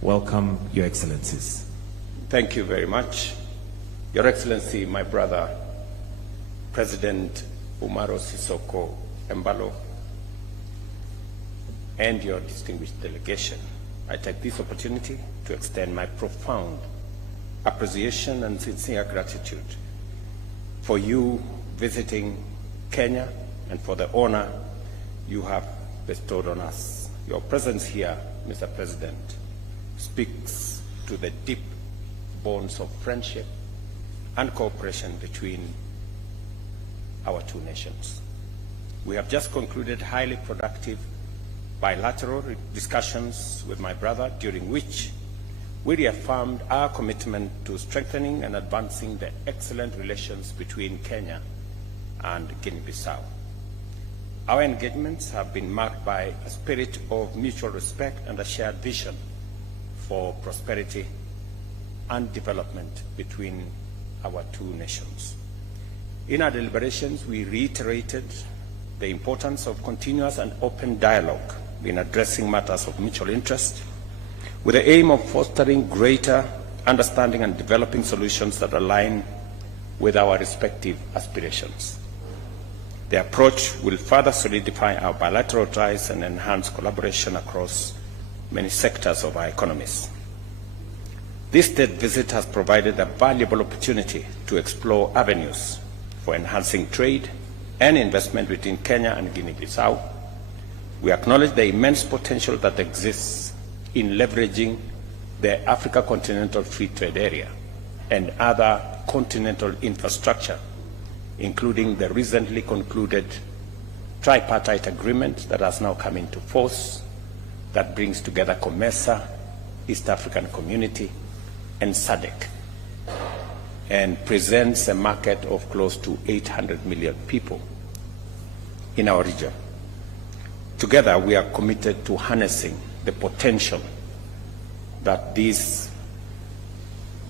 Welcome, Your Excellencies. Thank you very much. Your Excellency, my brother, President Umaro Sissoco Embalo, and your distinguished delegation, I take this opportunity to extend my profound appreciation and sincere gratitude for you visiting Kenya and for the honor you have bestowed on us. Your presence here, Mr. President, speaks to the deep bonds of friendship and cooperation between our two nations. We have just concluded highly productive bilateral discussions with my brother, during which we reaffirmed our commitment to strengthening and advancing the excellent relations between Kenya and Guinea-Bissau. Our engagements have been marked by a spirit of mutual respect and a shared vision for prosperity and development between our two nations. In our deliberations, we reiterated the importance of continuous and open dialogue in addressing matters of mutual interest, with the aim of fostering greater understanding and developing solutions that align with our respective aspirations. The approach will further solidify our bilateral ties and enhance collaboration across many sectors of our economies. This state visit has provided a valuable opportunity to explore avenues for enhancing trade and investment between Kenya and Guinea-Bissau. We acknowledge the immense potential that exists in leveraging the Africa Continental Free Trade Area and other continental infrastructure, including the recently concluded tripartite agreement that has now come into force that brings together COMESA, East African Community, and SADC, and presents a market of close to 800 million people in our region. Together, we are committed to harnessing the potential that this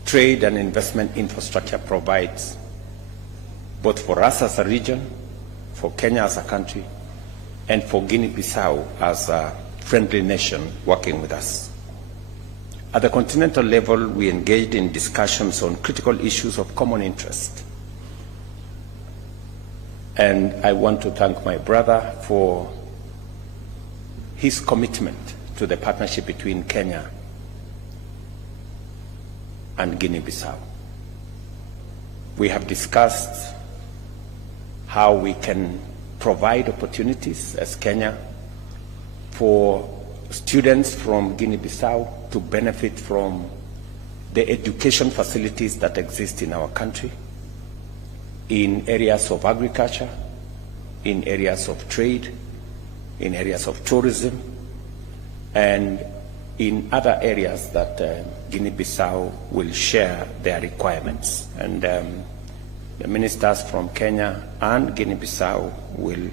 trade and investment infrastructure provides, both for us as a region, for Kenya as a country, and for Guinea-Bissau as a friendly nation working with us. At the continental level, we engaged in discussions on critical issues of common interest. And I want to thank my brother for his commitment to the partnership between Kenya and Guinea-Bissau. We have discussed how we can provide opportunities as Kenya for students from Guinea-Bissau to benefit from the education facilities that exist in our country, in areas of agriculture, in areas of trade, in areas of tourism, and in other areas that Guinea-Bissau will share their requirements. And the ministers from Kenya and Guinea-Bissau will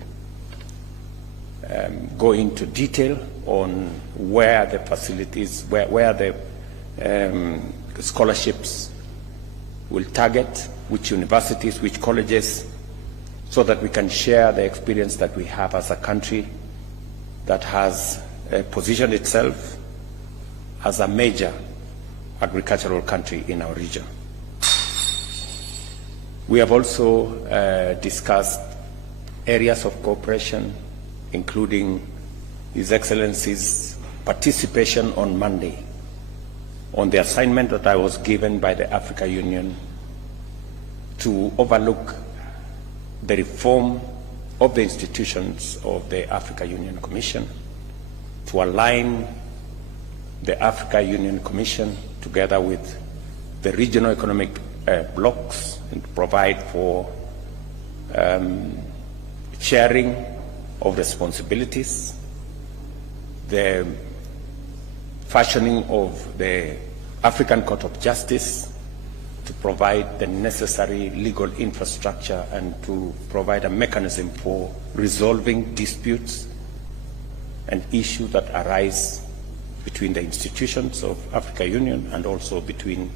go into detail on where the facilities, where the scholarships will target, which universities, which colleges, so that we can share the experience that we have as a country that has positioned itself as a major agricultural country in our region. We have also discussed areas of cooperation, including His Excellency's participation on Monday on the assignment that I was given by the Africa Union to overlook the reform of the institutions of the Africa Union Commission, to align the Africa Union Commission together with the regional economic blocs, and provide for sharing of responsibilities, the fashioning of the African Court of Justice to provide the necessary legal infrastructure and to provide a mechanism for resolving disputes and issues that arise between the institutions of Africa Union and also between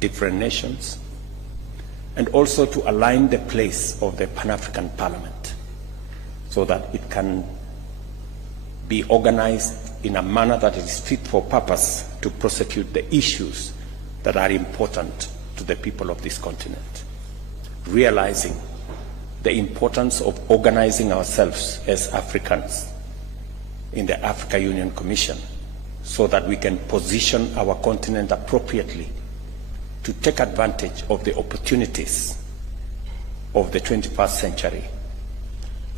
different nations, and also to align the place of the Pan-African Parliament so that it can be organized in a manner that is fit for purpose to prosecute the issues that are important to the people of this continent, realizing the importance of organizing ourselves as Africans in the Africa Union Commission so that we can position our continent appropriately to take advantage of the opportunities of the 21st century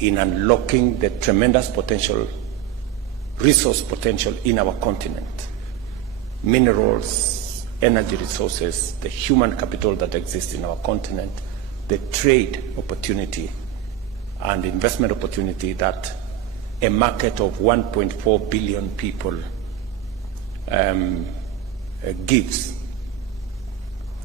in unlocking the tremendous potential, resource potential in our continent, minerals, energy resources, the human capital that exists in our continent, the trade opportunity and investment opportunity that a market of 1.4 billion people gives.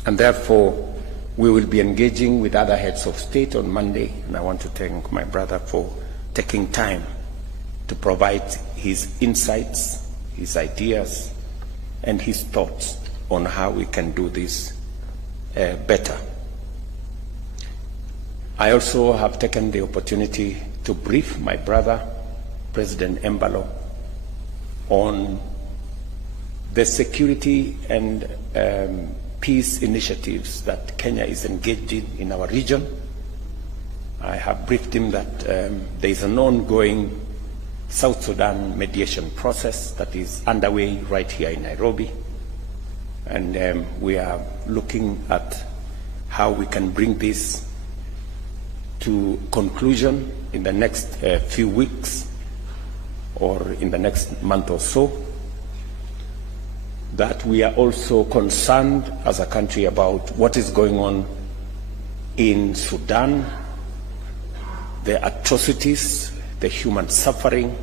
And therefore, we will be engaging with other heads of state on Monday, and I want to thank my brother for taking time to provide his insights, his ideas, and his thoughts on how we can do this better. I also have taken the opportunity to brief my brother, President Embalo, on the security and peace initiatives that Kenya is engaged in our region. I have briefed him that there is an ongoing South Sudan mediation process that is underway right here in Nairobi. And we are looking at how we can bring this to conclusion in the next few weeks or in the next month or so. That we are also concerned as a country about what is going on in Sudan, the atrocities, the human suffering,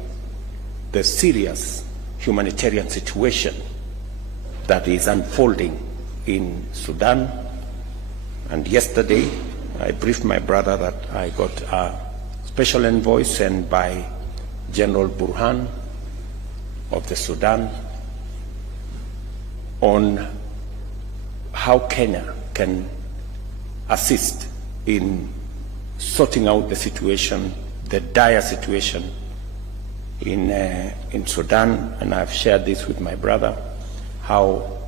the serious humanitarian situation that is unfolding in Sudan. And yesterday, I briefed my brother that I got a special envoy sent by General Burhan of the Sudan on how Kenya can assist in sorting out the situation, the dire situation in Sudan. And I've shared this with my brother, how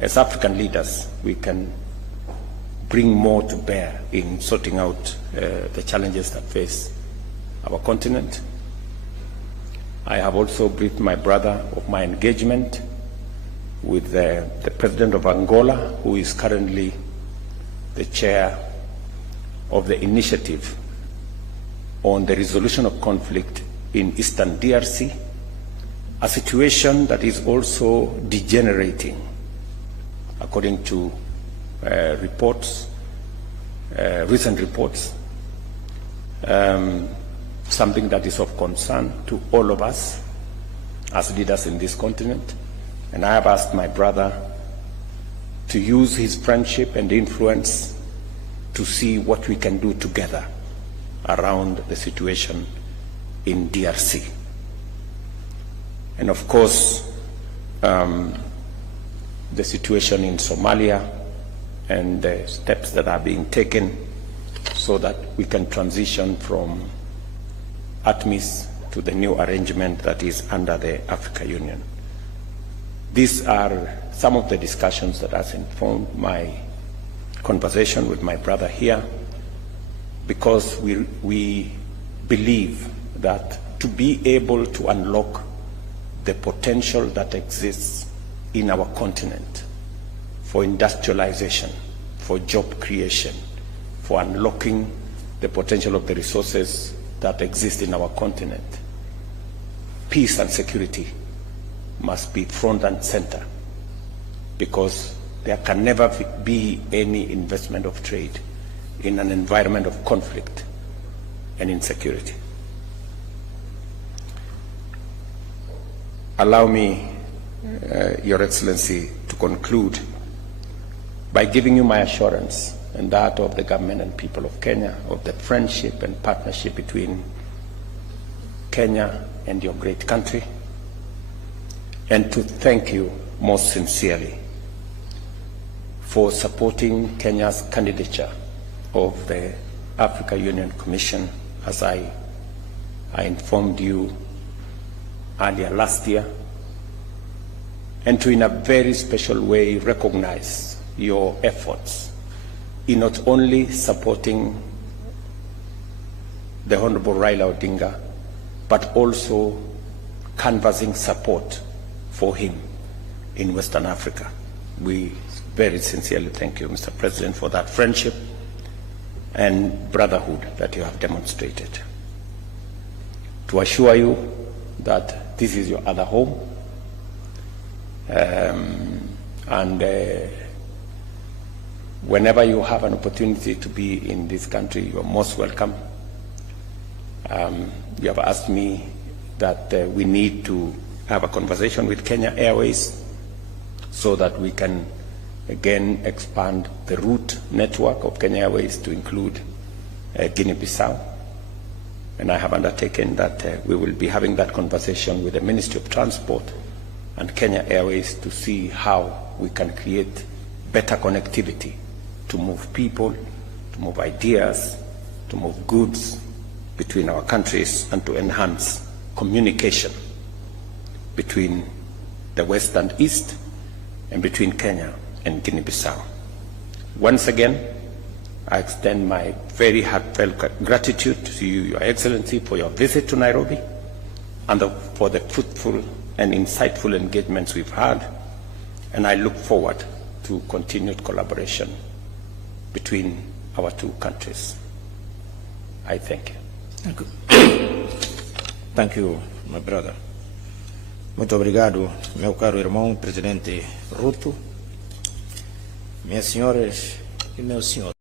as African leaders we can bring more to bear in sorting out the challenges that face our continent. I have also briefed my brother of my engagement with the President of Angola, who is currently the chair of the initiative on the resolution of conflict in Eastern DRC, a situation that is also degenerating, according to reports, recent reports, something that is of concern to all of us as leaders in this continent. And I have asked my brother to use his friendship and influence to see what we can do together around the situation in DRC. And of course, the situation in Somalia and the steps that are being taken so that we can transition from ATMIS to the new arrangement that is under the Africa Union. These are some of the discussions that has informed my conversation with my brother here, because we believe that to be able to unlock the potential that exists in our continent for industrialization, for job creation, for unlocking the potential of the resources that exist in our continent, peace and security must be front and center, because there can never be any investment of trade in an environment of conflict and insecurity. Allow me, Your Excellency, to conclude by giving you my assurance and that of the government and people of Kenya of the friendship and partnership between Kenya and your great country, and to thank you most sincerely for supporting Kenya's candidature of the Africa Union Commission, as I informed you earlier last year, and to, in a very special way, recognize your efforts in not only supporting the Honorable Raila Odinga, but also canvassing support for him in Western Africa. We very sincerely thank you, Mr. President, for that friendship and brotherhood that you have demonstrated. To assure you that this is your other home, whenever you have an opportunity to be in this country, you are most welcome. You have asked me that we need to have a conversation with Kenya Airways so that we can again expand the route network of Kenya Airways to include Guinea-Bissau. And I have undertaken that we will be having that conversation with the Ministry of Transport and Kenya Airways to see how we can create better connectivity to move people, to move ideas, to move goods between our countries, and to enhance communication between the West and East and between Kenya and Guinea-Bissau. Once again, I extend my very heartfelt gratitude to you, Your Excellency, for your visit to Nairobi and for the fruitful and insightful engagements we've had, and I look forward to continued collaboration between our two countries. I thank you. Thank you. Thank you, my brother. Muito obrigado, meu caro irmão, Presidente Ruto, minhas senhoras e meus senhores.